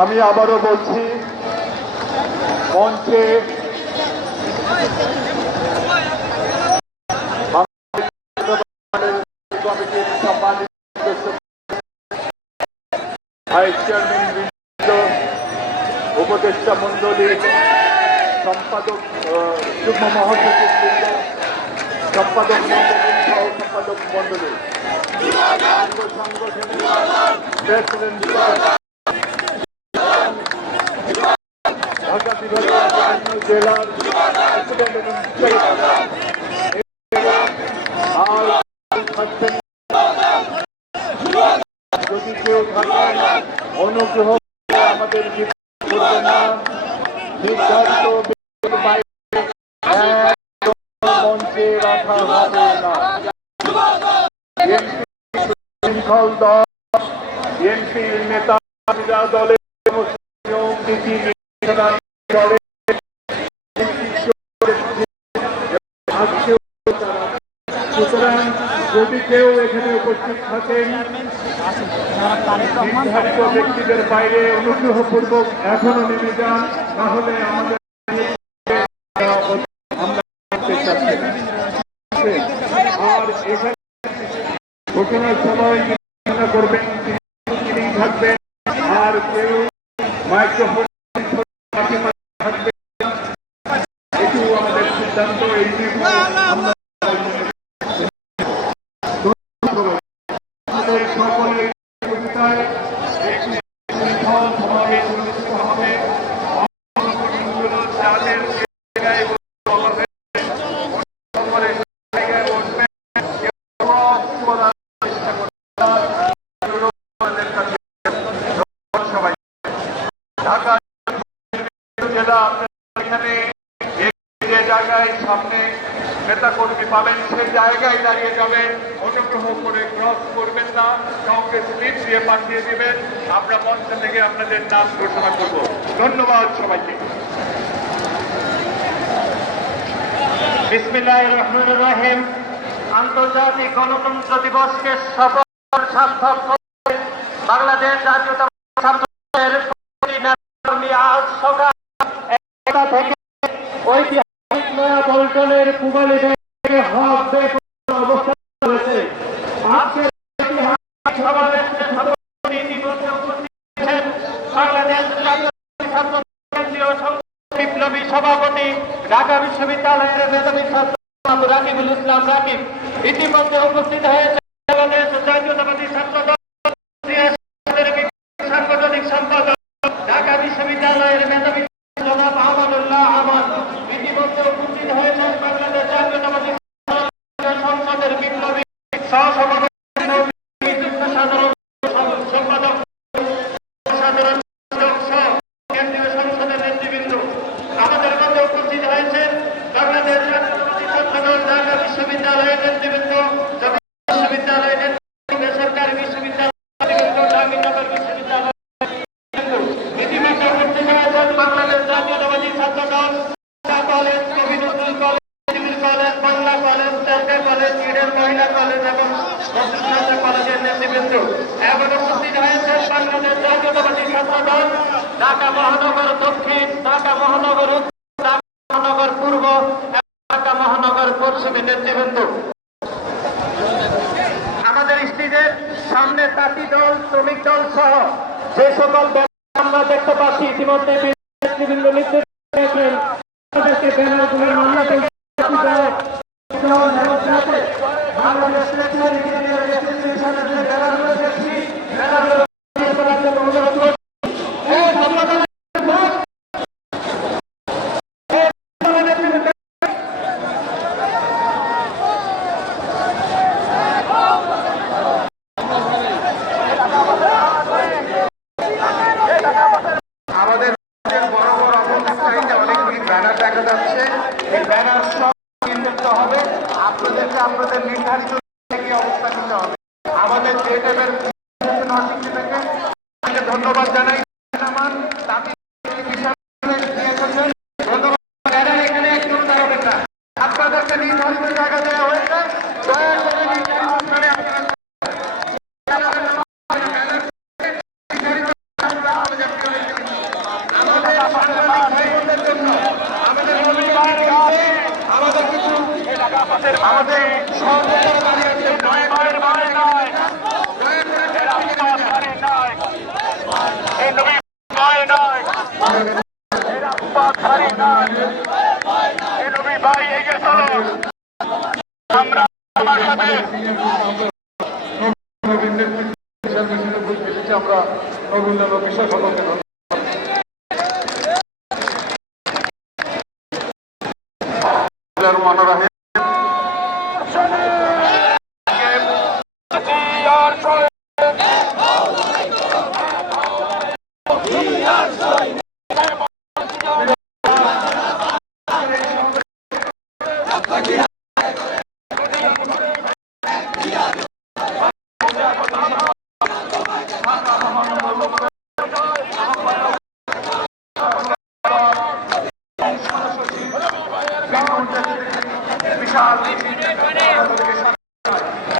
আমি আবারও বলছি, মঞ্চে ভাইস চেয়ারম্যান বৃন্দ, উপদেষ্টা মন্ডলী, সম্পাদক, যুগ্ম মহাসচিব বৃন্দ, সম্পাদক মন্ডলী, সহ সম্পাদক মন্ডলী, সাংগঠনিক প্রেসিডেন্ট, ঢাকা বিভাগীয় জেলার প্রেসিডেন্ট এবং যদি কেউ থাকেন অনুগ্রহ আমাদের নির্ধারিত মঞ্চে রাখা হবে না। শৃঙ্খল দল, বিএনপির নেতা দলের নিয়ম নীতি সুতরাং যদি কেউ এখানে উপস্থিত থাকেন নির্ধারিত ব্যক্তিদের বাইরে অনুগ্রহপূর্বক এখনো নেমে যান, তাহলে আমাদের আর এখানে ঘোষণার সময় করবেন তিনি থাকবেন, আর কেউ মাইক্রোফোন থাকবে, এটিও আমাদের সিদ্ধান্ত। এই সকলের সহযোগিতায় একটি শৃঙ্খল সমাবেশ অনুষ্ঠিত হবে। ঢাকা জেলা এখানে যে জায়গায় সামনে নেতা কর্মী পাবেন সেই জায়গায় দাঁড়িয়ে যাবেন, অনুগ্রহ করে ক্রস করবেন না, কাউকে স্লিপ দিয়ে পাঠিয়ে দিবেন। আমরা মঞ্চ থেকে আপনাদের নাম ঘোষণা করব। ধন্যবাদ সবাইকে। বিসমিল্লাহির রহমানির রহিম। আন্তর্জাতিক গণতন্ত্র দিবসকে সফল সার্থক করে বাংলাদেশ জাতীয়তাবাদী ছাত্রদলের আজ সকাল ১টা থেকে ঐতিহাসিক নয়া পল্টনের পুবালী অবস্থান করেছে। আজকের ঐতিহাসিক সমাবেশে বাংলাদেশ জাতীয়তাবাদী ছাত্রদল কেন্দ্রীয় বিপ্লবী সভাপতি, ঢাকা বিশ্ববিদ্যালয়ের মেধাবী ছাত্র রাকিবুল ইসলাম রাকিব ইতিমধ্যে উপস্থিত হয়েছে। বাংলাদেশ জাতীয়তাবাদী ছাত্রদল সাংগঠনিক সম্পাদক, ঢাকা বিশ্ববিদ্যালয়ের মেধাবী জনাব আমানুল্লাহ আহমদ ইতিমধ্যে উপস্থিত হয়েছেন। বাংলাদেশ জাতীয়তাবাদী সংসদের বিপ্লবী সহসভাপতি, সাধারণ সম্পাদক, সাধারণ কেন্দ্রীয় সংসদের নেতৃবৃন্দ আমাদের মধ্যে উপস্থিত হয়েছেন। বাংলাদেশ জাতীয়তাবাদী ছাত্রদল ঢাকা বিশ্ববিদ্যালয়ের নেতৃবৃন্দ, বিশ্ববিদ্যালয়ের নেতৃবৃন্দ, বেসরকারি বিশ্ববিদ্যালয়, জাহাঙ্গীরনগর বিশ্ববিদ্যালয় ইতিমধ্যে উপস্থিত হয়েছেন। বাংলাদেশ জাতীয়তাবাদী Chhatradal college, Kabi Nazrul college, college, Bangla college, Sarkar college, Eden Mohila college এবং বসুন্ধরা কলেজের নেতৃবৃন্দ এবং উপস্থিত হয়েছেন। বাংলাদেশ জাতীয়তাবাদী ছাত্রদল ঢাকা মহানগর দক্ষিণ, ঢাকা মহানগর উত্তর, ঢাকা মহানগর পূর্ব, ঢাকা মহানগর পশ্চিমের নেতৃবৃন্দ। আমাদের স্টেজের সামনে তাঁতি দল, শ্রমিক দল সহ যে সকল আমরা দেখতে পাচ্ছি ইতিমধ্যে নেতৃবৃন্দ নির্দেশ দিয়েছেন। তাদেরকে ব্যানারগুলোর মামলা আমাদের বড় বড় অনেকগুলি ব্যানার দেখা যাচ্ছে। এই ব্যানার সব নির্মিত হবে, আপনাদেরকে আপনাদের নির্ধারিত অবস্থা নিতে হবে। আমাদের যে টেবিল ধন্যবাদ জানাই। এখানে একজন দাঁড়াবেন না, আপনাদেরকে নির্ধারিত জায়গা দেওয়া হয়েছে। দয়া করে নির্ধারিত স্থানে আপনারা সর্বত্র দাঁড়িয়ে আছে নয় মায়ের বাড়ি নয় এরা আব্বাস বাড়ি নয় এই নবী ভয় নয় এরা আব্বাস বাড়ি নয় এই নবী ভাই এগিয়ে চলো আমরা আমার সাথে নবীন নেতৃত্বে বুঝ পেরেছি আমরা নবীন বিষয় সকলকে ধন্যবাদ বিশাল